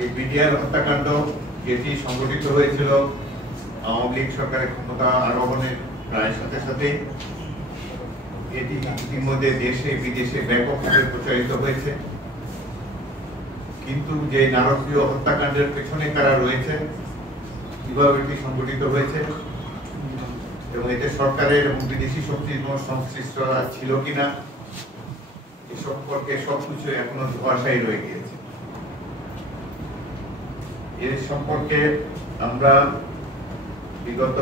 এই বিডিআর হত্যাকাণ্ড যেটি সংঘটিত হয়েছিল আওয়ামী লীগ সরকারের ক্ষমতা আরোহণের প্রায় সাথে সাথে, এটি ইতিমধ্যে দেশে বিদেশে ব্যাপকভাবে প্রচারিত হয়েছে। কিন্তু যে নারকীয় হত্যাকাণ্ডের পেছনে কারা রয়েছে, কিভাবে এটি সংঘটিত হয়েছে এবং এতে সরকারের এবং বিদেশি শক্তির কোন সংশ্লিষ্টতা ছিল কিনা, এ সম্পর্কে সবকিছু এখনো ধোঁয়াশাই রয়ে গিয়েছে। এর সম্পর্কে আমরা বিগত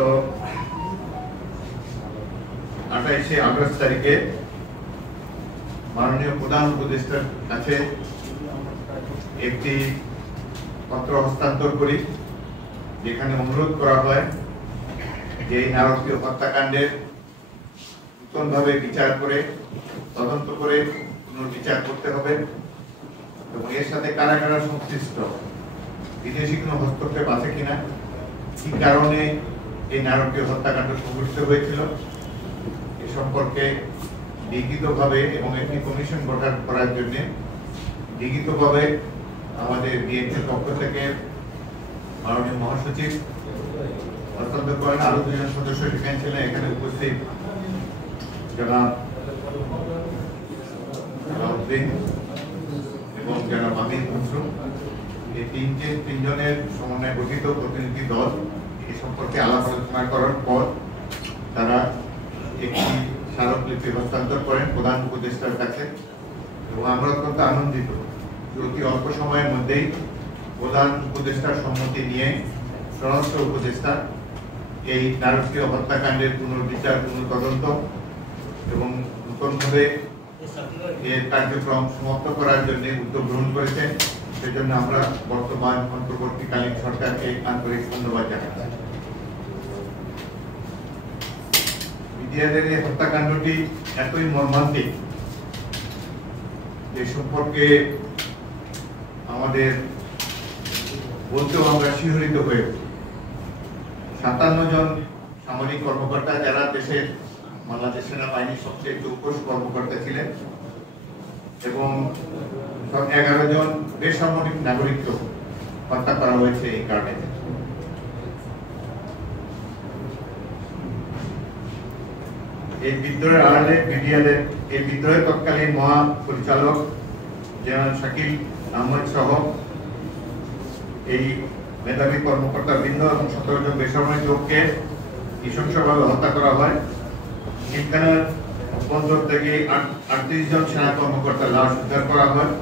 28শে আগস্ট তারিখে মাননীয় প্রধান উপদেষ্টার কাছে একটি পত্র হস্তান্তর করি, যেখানে অনুরোধ করা হয় যে এই নারকীয় হত্যাকাণ্ডের নতুনভাবে বিচার করে তদন্ত করে পুনর্বিচার করতে হবে এবং এর সাথে কারা কারা সংশ্লিষ্ট, বিদেশি কোনো হস্তক্ষেপ আছে কিনা, কি কারণে এই নারকীয় হত্যাকাণ্ড সংঘটিত হয়েছিল, এ সম্পর্কে লিখিতভাবে এবং একটি কমিশন গঠন করার জন্য লিখিতভাবে আমাদের বিএনপির পক্ষ থেকে মাননীয় মহাসচিব হস্তান্তর করেন। আরো দুজন সদস্য সেখানে ছিলেন, এখানে উপস্থিত জনাব আলাউদ্দিন এবং জনাব আমির খসরু, এই তিনজনের সমন্বয়ে গঠিত প্রতিনিধি দল এ সম্পর্কে আলাপ আলোচনা করার পর তারা একটি স্মারকলিপি হস্তান্তর করেন প্রধান উপদেষ্টার কাছে এবং আমরা অত্যন্ত আনন্দিত অতি অল্প সময়ের মধ্যেই প্রধান উপদেষ্টার সম্মতি নিয়ে স্বরাষ্ট্র উপদেষ্টা এই নারকীয় হত্যাকাণ্ডের পুনর্বিচার, পুনঃতদন্ত এবং নতুনভাবে এর কার্যক্রম সমাপ্ত করার জন্য উদ্যোগ গ্রহণ করেছেন। সেজন্য আমরা বর্তমান অন্তর্বর্তীকালীন সরকারকে আন্তরিক ধন্যবাদ জানাচ্ছি। বিডিআরের এই হত্যাকাণ্ডটি এতই মর্মান্তিক যে সম্পর্কে আমাদের বলতেও আমরা শিহরিত হয়ে উঠি। 57 জন সামরিক কর্মকর্তা, যারা দেশের বাংলাদেশ সেনাবাহিনীর সবচেয়ে চৌকস কর্মকর্তা ছিলেন, এবং 11 জন বেসামরিক নাগরিককে হত্যা করা হয়েছে এই কারণে। এই বিদ্রোহের আড়ালে বিডিআরের এই বিদ্রোহের তৎকালীন মহাপরিচালক জেনারেল শাকিল আহমদ সহ এই মেধাবী কর্মকর্তা বৃন্দ এবং 17 জন বেসামরিক লোককে নৃশংসভাবে হত্যা করা হয়। ঠিকানার বন্দর থেকে 38 জন সেনা কর্মকর্তার লাশ উদ্ধার করা হয়।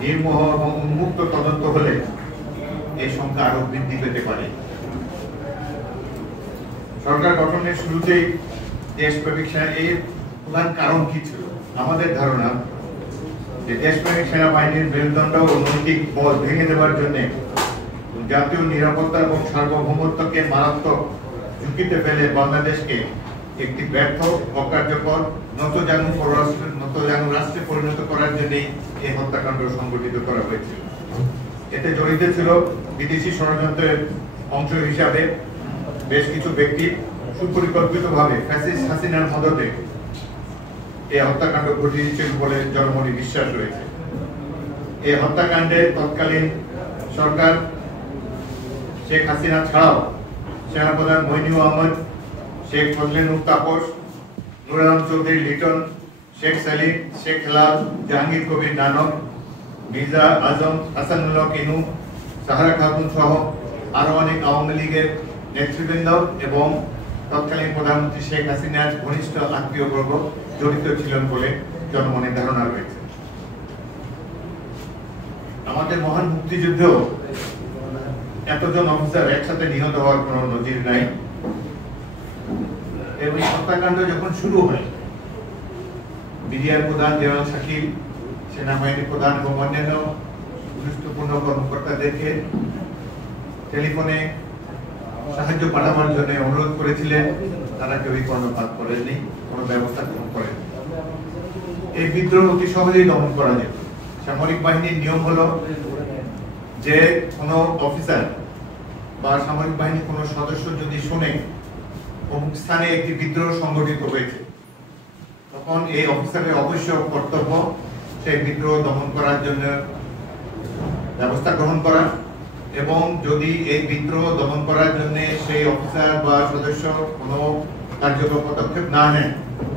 নির্মোহ এবং উন্মুক্ত তদন্ত হলে এই সংখ্যা আরো বৃদ্ধি পেতে পারে। সরকার গঠনের শুরুতেই দেশপ্রেমিক সেনা এর প্রধান কারণ কি ছিল? আমাদের ধারণা যে দেশপ্রেমিক সেনাবাহিনীর মেরুদণ্ড ও নৈতিক বল ভেঙে দেওয়ার জন্য জাতীয় নিরাপত্তা এবং সার্বভৌমত্বকে মারাত্মক ঝুঁকিতে ফেলে বাংলাদেশকে একটি ব্যর্থ, অকার্যকর, নতজানু রাষ্ট্রে পরিণত করার জন্যই এই হত্যাকাণ্ড সংঘটিত করা হয়েছিল। এতে জড়িত ছিল বিদেশি ষড়যন্ত্রের অংশ হিসাবে বেশ কিছু ব্যক্তি সুপরিকল্পিতভাবে ফ্যাসিস্ট হাসিনার মদতে এই হত্যাকাণ্ড ঘটিয়েছিল বলে জনমনে বিশ্বাস রয়েছে। এই হত্যাকাণ্ডে তৎকালীন সরকার শেখ হাসিনা ছাড়াও সেনাপ্রধান মইনুল আহমদ, শেখ ফজলে তাপস, নুর আলম চৌধুরী লিটন, শেখ সালিম, শেখ হেলাল, জাহাঙ্গীর কবির নানক, মির্জা আজম, হাসানুল্লাহ কিনু, সাহারা খাতুন সহ আরো অনেক আওয়ামী লীগের নেতৃবৃন্দ এবং তৎকালীন প্রধানমন্ত্রী শেখ হাসিনার ঘনিষ্ঠ আত্মীয় বর্গ জড়িত ছিলেন বলে জনমনে ধারণা রয়েছে। আমাদের মহান মুক্তিযুদ্ধেও এতজন অফিসার একসাথে নিহত হওয়ার কোন নজির নাই। এবং হত্যাকাণ্ড যখন শুরু হয়, বিডিআর প্রধান জেনারেল শাকিল, সেনাবাহিনী প্রধান এবং অন্যান্য গুরুত্বপূর্ণ কর্মকর্তাদেরকে টেলিফোনে সাহায্য পাঠাবার জন্য অনুরোধ করেছিলেন, তারা কেউই কর্ণপাত করেননি, কোনো ব্যবস্থা গ্রহণ করেন। এই বিদ্রোহ অতি সহজেই দমন করা যেত। সামরিক বাহিনীর নিয়ম হলো যে কোনো অফিসার বা সামরিক বাহিনীর কোনো সদস্য যদি শুনে অমুক স্থানে একটি বিদ্রোহ সংগঠিত হয়েছে, তখন এই অফিসারের অবশ্য কর্তব্য সেই বিদ্রোহ দমন করার জন্য ব্যবস্থা গ্রহণ করা এবং যদি এই বিদ্রোহ দমন করার জন্য সেই অফিসার বা সদস্য কোনো কার্যকর পদক্ষেপ না নেন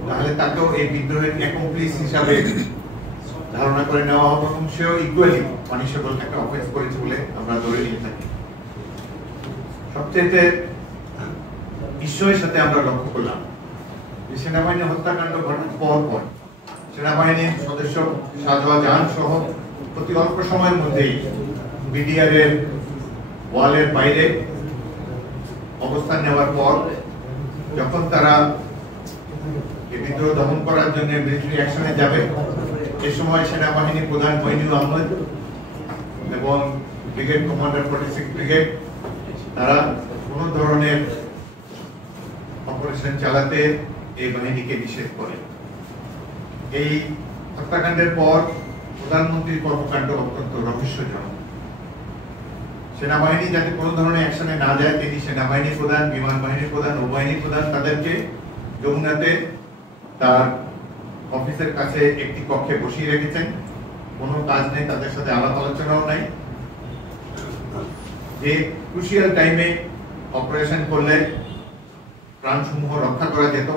তাহলে তাকেও এই বিদ্রোহের অ্যাকমপ্লিস হিসাবে ধারণা করে নেওয়া হবে এবং সেও ইকুয়ালি পানিশেবল একটা অফেন্স করেছে বলে আমরা ধরে নিয়ে থাকি। সবচেয়ে বিস্ময়ের সাথে আমরা লক্ষ্য করলাম যে সেনাবাহিনী হত্যাকাণ্ড ঘটার পর সেনাবাহিনীর সদস্য শাহজাহান সহ অতি অল্প সময়ের মধ্যেই বিডিআর এর ওয়ালের বাইরে অবস্থান নেওয়ার পর যখন তারা এই বিদ্রোহ দমন করার জন্য মিলিটারি অ্যাকশনে যাবে এ সময় সেনাবাহিনী প্রধান মইনুল আহমেদ এবং ব্রিগেড কমান্ডার 46 ব্রিগেড তারা কোন ধরনের অপারেশন চালাতে এই বাহিনীকে নিষেধ করে। এই হত্যাকাণ্ডের পর প্রধানমন্ত্রীর কর্মকাণ্ড অত্যন্ত রহস্যজনক। সেনাবাহিনী যাতে কোনো ধরনের অ্যাকশনে না যায় তিনি সেনাবাহিনী প্রধান, বিমান বাহিনীর প্রধান, নৌবাহিনী প্রধান তাদেরকে যমুনাতে তার অফিসের কাছে একটি কক্ষে বসিয়ে রেখেছেন। কোনো কাজ নেই, তাদের সাথে আলাপ আলোচনাও নাই। যে ক্রুশিয়াল টাইমে অপারেশন করলে প্রাণসমূহ রক্ষা করা যেত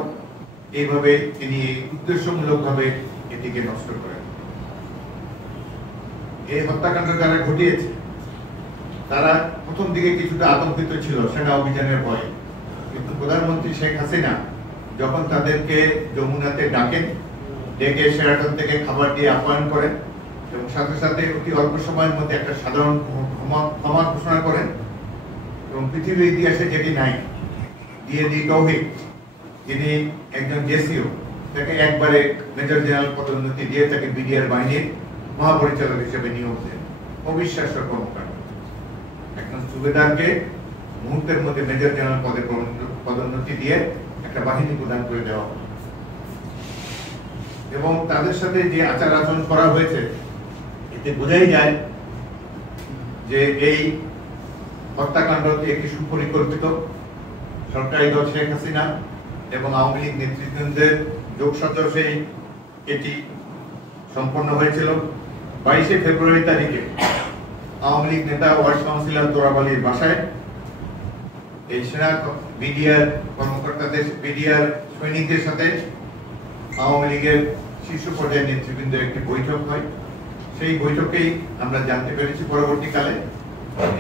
এইভাবে তিনি উদ্দেশ্যমূলকভাবে এটিকে নষ্ট করেন। এই হত্যাকাণ্ড যারা ঘটিয়েছে তারা প্রথম দিকে কিছুটা আতঙ্কিত ছিল সেনা অভিযানের ভয়ে, কিন্তু প্রধানমন্ত্রী শেখ হাসিনা যখন তাদেরকে যমুনাতে ডাকেন, ডেকে শেরাটন থেকে খাবার দিয়ে আপ্যায়ন করেন এবং সাথে সাথে অতি অল্প সময়ের মধ্যে একটা সাধারণ ক্ষমা ঘোষণা করেন এবং পৃথিবীর ইতিহাসে যেটি নাই, দিয়ে দি তৌহিদ যিনি একজন জেসিও তাকে একবারে মেজর জেনারেল পদোন্নতি দিয়ে তাকে বিডিআর বাহিনীর মহাপরিচালক হিসেবে নিয়োগ দেন। অবিশ্বাস্য কর্মকাণ্ড। একজন সুবেদারকে মুহূর্তের মধ্যে মেজর জেনারেল পদে পদোন্নতি দিয়ে একটা বাহিনী প্রদান করে দেওয়া হয় এবং তাদের সাথে যে আচার আচরণ করা হয়েছে এতে বোঝাই যায় যে এই হত্যাকাণ্ডটি একটি সুপরিকল্পিত সরকারি দল শেখ হাসিনা এবং আওয়ামী লীগ নেতৃবৃন্দের যোগসাজশেই এটি সম্পন্ন হয়েছিল। 22শে ফেব্রুয়ারি তারিখে আওয়ামী লীগ নেতা ওয়ার্ড কাউন্সিলর তোরাব আলীর বাসায় এই সেনা বিডিআর কর্মকর্তাদের, বিডিআর সৈনিকদের সাথে আওয়ামী লীগের শীর্ষ পর্যায়ের নেতৃবৃন্দের একটি বৈঠক হয়। সেই বৈঠকেই আমরা জানতে পেরেছি পরবর্তীকালে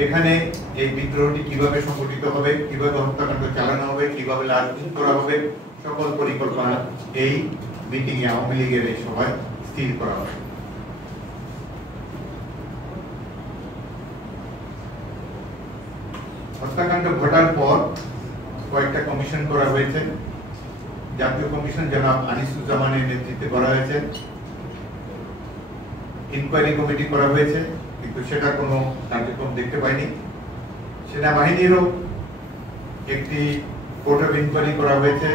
এখানে এই বিদ্রোহটি কিভাবে সংগঠিত হবে, কিভাবে হত্যাকাণ্ড চালানো হবে, কিভাবে লাশ করা হবে, সকল পরিকল্পনা এই মিটিং এ আওয়ামী লীগের এই সভায় স্থির করা হয়। হত্যাকাণ্ড ঘটার পর কয়েকটা কমিশন করা হয়েছে। জাতীয় কমিশন জনাব আনিসুজ্জামানের নেতৃত্বে করা হয়েছে, ইনকোয়ারি কমিটি করা হয়েছে, কিন্তু সেটা কোনো কার্যক্রম দেখতে পাইনি। সেনাবাহিনীরও একটি কোর্ট অফ ইনকোয়ারি করা হয়েছে,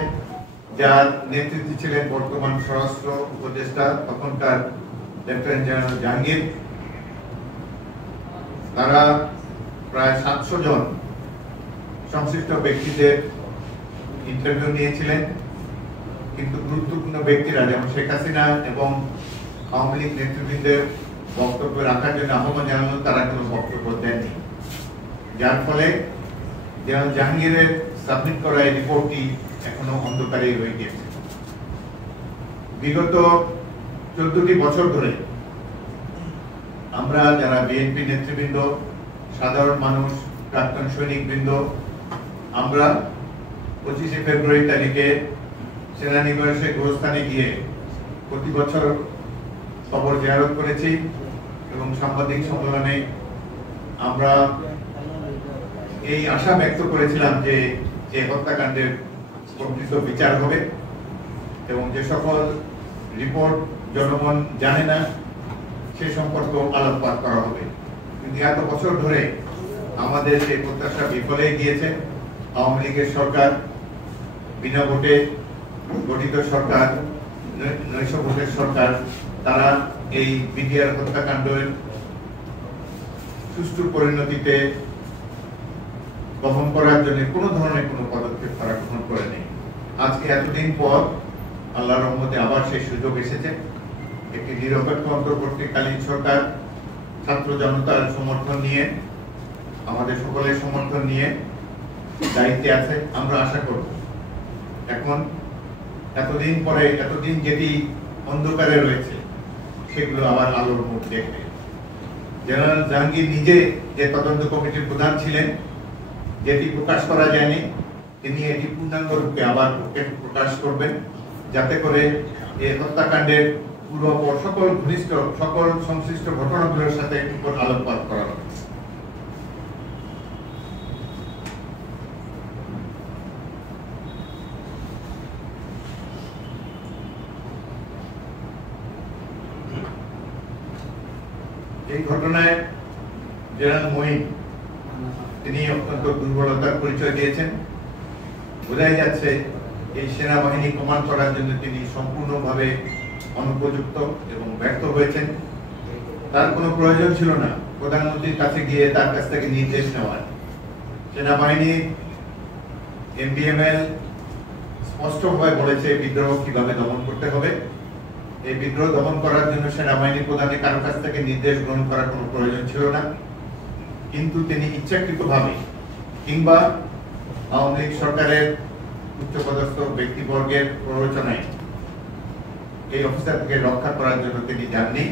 যার নেতৃত্বে ছিলেন বর্তমান স্বরাষ্ট্র উপদেষ্টা তখনকার লেফটেন্যান্ট জেনারেল জাহাঙ্গীর। তারা প্রায় 700 জন সংশ্লিষ্ট ব্যক্তিদের ইন্টারভিউ নিয়েছিলেন, কিন্তু গুরুত্বপূর্ণ ব্যক্তিরা যেমন শেখ হাসিনা এবং আওয়ামী লীগ নেতৃবৃন্দের বক্তব্য রাখার জন্য আহ্বান জানানো, তারা কোনো বক্তব্য দেননি। যার ফলে জেনারেল জাহাঙ্গীরের সাবমিট করা এই রিপোর্টটি এখনো অন্ধকারে রয়ে গিয়েছে। বিগত 14টি বছর ধরে আমরা যারা বিএনপি নেতৃবৃন্দ, সাধারণ মানুষ, প্রাক্তন সৈনিকবৃন্দ, আমরা 25শে ফেব্রুয়ারি তারিখে সেনানিবাসে গোরস্থানে গিয়ে প্রতি বছর খবর জিয়ারত করেছি এবং সাংবাদিক সম্মেলনে আমরা এই আশা ব্যক্ত করেছিলাম যে এই হত্যাকাণ্ডের প্রকৃত বিচার হবে এবং যে সকল রিপোর্ট জনগণ জানে না সে সম্পর্কে আলোকপাত করা হবে। কিন্তু এত বছর ধরে আমাদের সেই প্রত্যাশা বিফলে গিয়েছে। আওয়ামী লীগের সরকার, বিনা ভোটে গঠিত সরকার, নৈশ ভোটের সরকার, তারা এই বিডিআর হত্যাকাণ্ডের সুষ্ঠু পরিণতিতে দমন করার জন্য কোনো ধরনের কোনো পদক্ষেপ তারা গ্রহণ করে নেই। আজকে এতদিন পর আল্লাহর রহমতে আবার সেই সুযোগ এসেছে। একটি নিরপেক্ষ অন্তর্বর্তীকালীন সরকার ছাত্র জনতার সমর্থন নিয়ে, আমাদের সকলের সমর্থন নিয়ে দায়িত্বে আছে। আমরা আশা করব এখন এতদিন পরে, এতদিন যেটি অন্ধকারে রয়েছে সেগুলো আবার আলোর মুখ দেখবে। জেনারেল জাহাঙ্গীর নিজে যে তদন্ত কমিটির প্রধান ছিলেন, যেটি প্রকাশ করা যায়নি, তিনি এটি পূর্ণাঙ্গ রূপে আবার প্রকাশ করবেন, যাতে করে এই হত্যাকাণ্ডের পূর্বপর সকল সংশ্লিষ্ট ঘটনাগুলোর সাথে উপর আলোকপাত করা হবে। এই ঘটনায় জেনারেল মঈন তিনি অত্যন্ত দুর্বলতার পরিচয় দিয়েছেন। বোঝাই যাচ্ছে এই সেনাবাহিনী কমান্ড করার জন্য তিনি সম্পূর্ণভাবে অনুপযুক্ত এবং ব্যর্থ হয়েছেন। তার কোনো প্রয়োজন ছিল না প্রধানমন্ত্রীর কাছে গিয়ে তার কাছ থেকে নির্দেশ নেওয়ার। সেনাবাহিনী MBML স্পষ্টভাবে বলেছে বিদ্রোহ কিভাবে দমন করতে হবে। এই বিদ্রোহ দমন করার জন্য সেনাবাহিনী প্রধানের কারো কাছ থেকে নির্দেশ গ্রহণ করার কোনো প্রয়োজন ছিল না, কিন্তু তিনি ইচ্ছাকৃতভাবে কিংবা আওয়ামী লীগ সরকারের উচ্চপদস্থ ব্যক্তিবর্গের প্ররোচনায় এই অফিসারকে রক্ষা করার জন্য তিনি যাননি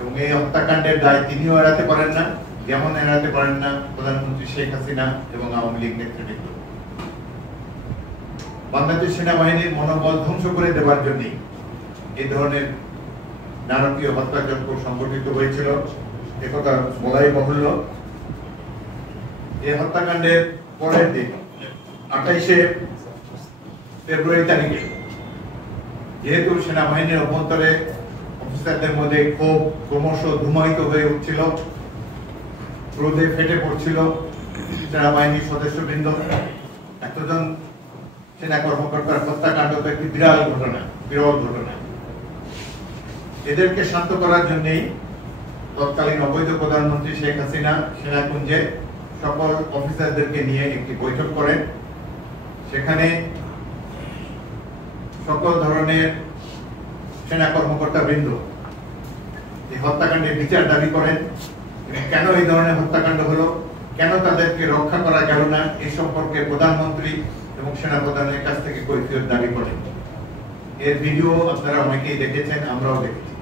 এবং এই হত্যাকাণ্ডের দায় তিনিও এড়াতে পারেন না, যেমন এড়াতে পারেন না প্রধানমন্ত্রী শেখ হাসিনা এবং আওয়ামী লীগ নেতৃবৃন্দ। বাংলাদেশ সেনাবাহিনীর মনোবল ধ্বংস করে দেওয়ার জন্য এই ধরনের নারকীয় হত্যাযজ্ঞ সংগঠিত হয়েছিল, একথা বলাই বাহুল্য। এই হত্যাকাণ্ডের পরের দিন 28শে ফেব্রুয়ারি তারিখে যেহেতু সেনাবাহিনীর অভ্যন্তরে অফিসারদের মধ্যে ক্ষোভ ক্রমশ ধূমায়িত হয়ে উঠছিল, ক্রোধে ফেটে পড়ছিল সেনাবাহিনীর সদস্যবৃন্দ, এতজন সেনা কর্মকর্তার হত্যাকাণ্ড তো একটি বিরল ঘটনা। এদেরকে শান্ত করার জন্যই তৎকালীন অবৈধ প্রধানমন্ত্রী শেখ হাসিনা সেনাকুঞ্জে সকল অফিসারদেরকে নিয়ে একটি বৈঠক করেন। সেখানে সকল ধরনের সেনা কর্মকর্তা বৃন্দ এই হত্যাকাণ্ডের বিচার দাবি করেন। কেন এই ধরনের হত্যাকাণ্ড হলো, কেন তাদেরকে রক্ষা করা গেল না, এই সম্পর্কে প্রধানমন্ত্রী এবং সেনাপ্রধানের কাছ থেকে কৈফিয়ত দাবি করেন। এর ভিডিও আপনারা অনেকেই দেখেছেন, আমরাও দেখেছি।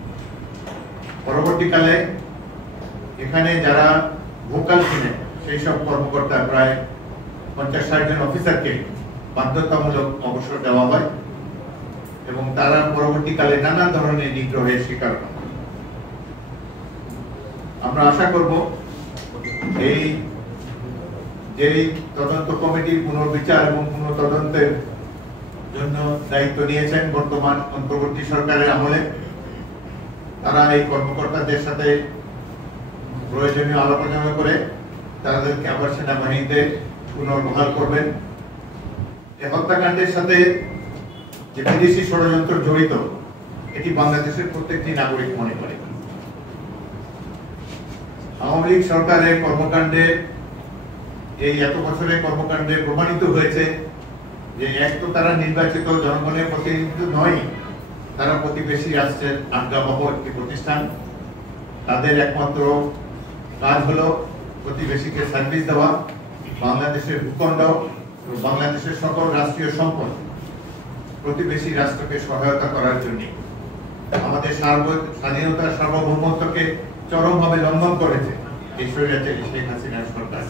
পরবর্তীকালে এখানে যারা ভোকাল ছিলেন সেই সব কর্মকর্তা প্রায় 50-60 জন অফিসারকে বাধ্যতামূলক অবসর দেওয়া হয় এবং তারা পরবর্তীকালে নানা ধরনের নিগ্রহের শিকার হন। আমরা আশা করব এই যে তদন্ত কমিটির পুনর্বিচার এবং পুনঃতদন্তের জন্য দায়িত্ব নিয়েছেন বর্তমান অন্তর্বর্তী সরকারের আমলে, তারা এই কর্মকর্তাদের সাথে প্রয়োজনীয় আলোচনা করে তাদেরকে আবার সেনাবাহিনীতে পুনর্বহাল করবেন। এই হত্যাকাণ্ডের সাথে যে বিদেশি ষড়যন্ত্র জড়িত, এটি বাংলাদেশের প্রত্যেকটি নাগরিক মনে করে। আওয়ামী লীগ সরকারের কর্মকাণ্ডে, এই এত বছরের কর্মকাণ্ডে প্রমাণিত হয়েছে যে এক তো তারা নির্বাচিত জনগণের প্রতিনিধি নয়, তারা প্রতিবেশী রাষ্ট্রের আজ্ঞাবহ একটি প্রতিষ্ঠান। তাদের একমাত্র কাজ হলো প্রতিবেশীকে সার্ভিস দেওয়া, বাংলাদেশের ভূখণ্ড ও বাংলাদেশের সকল রাষ্ট্রীয় সম্পদ প্রতিবেশী রাষ্ট্রকে সহায়তা করার জন্য। আমাদের স্বাধীনতার সার্বভৌমত্বকে চরমভাবে লঙ্ঘন করেছে এই স্বৈরাচারী শেখ হাসিনার সরকার।